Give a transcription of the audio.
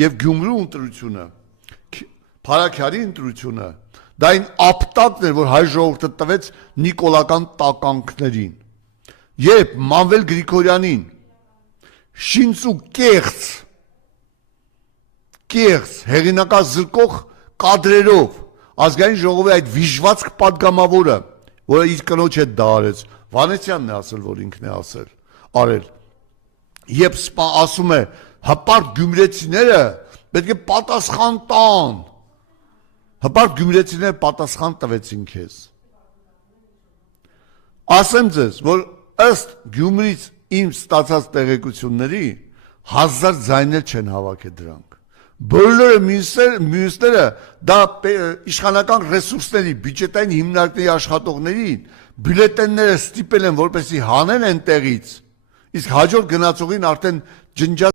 եւ Գյումրու ընտրությունը, Փարաքյարի ընտրությունը, դա այն ապտակն էր, որ հայ ժողովուրդը տվեց նիկոլական տականքներին, երբ Մանվել Գրիգորյանին շինծու կեղծ հեղինակազրկող կադրերով ազգային ժողովի այդ վիժվածք պատգամավորը, որը իր կնոջ հետ դա արեց, Վանեցյանն է ասել, որ ինքն է արել, երբ ասում է հպարտ գյումրեցիները պետք է պատասխան տան, հպարտ գյումրեցիները պատասխան տվեցին քեզ, ասեմ ձեզ, որ ըստ Գյումրից իմ ստացած տեղեկությունների 1000 ձայներ չեն հավաքել դրանք, բոլորը մյուսները դա իշխանական ռեսուրսների, բյուջետային հիմնարկների աշխատողներին բյուլետենները ստիպել են, որպեսզի հանեն են տեղից, իսկ հաջորդ գնացողին արդեն ջնջած